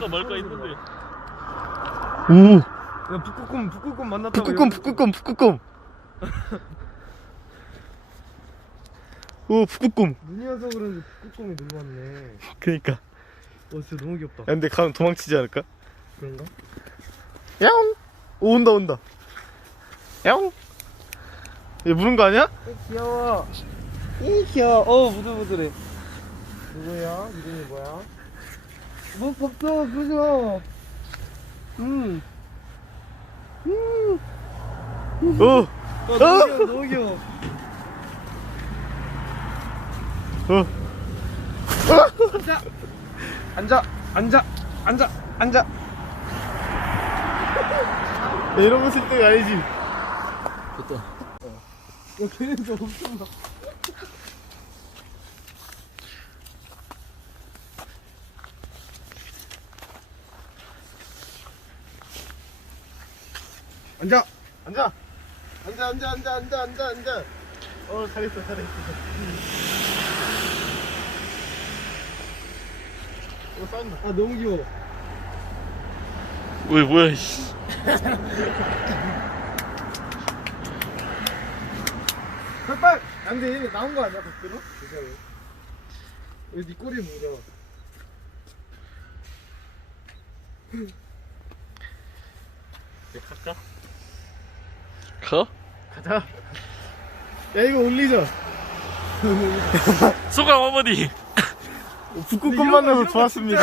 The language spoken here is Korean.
또 뭘까 있는데. 오 야 북극곰 북극곰 만났다고 북극곰 북극곰 북극곰. 오 북극곰. 눈이 와서 그런지 북극곰이 놀러 왔네. 그니까. 어 진짜 너무 귀엽다. 야, 근데 가면 도망치지 않을까? 그런가? 야옹 오 온다 온다. 야옹 얘 무는 거 아니야? 어, 귀여워. 이 귀여워. 어 부들부들해. 누구야? 이름이 뭐야? 뭐 법도 그죠? 음. 음. 오 어, 너무 귀여워 너무 귀여워 어. 앉아 앉아 앉아 앉아 야, 이런 거 쓸 때가 아니지 야 걔네 저 엄청 나 앉아. 앉아. 앉아 앉아 앉아 앉아 앉아 앉아. 어 잘했어 잘했어. 어 싸운다. 아 너무 귀여워. 왜 뭐야 씨. 빨빨 안돼 얘네 나온 거 아니야 밖으로? 진짜로 왜네 꼬리에 물어? 갈까? 가? 가자 야 이거 올리자 소감 어머니. 북극곰 만나서 좋았습니다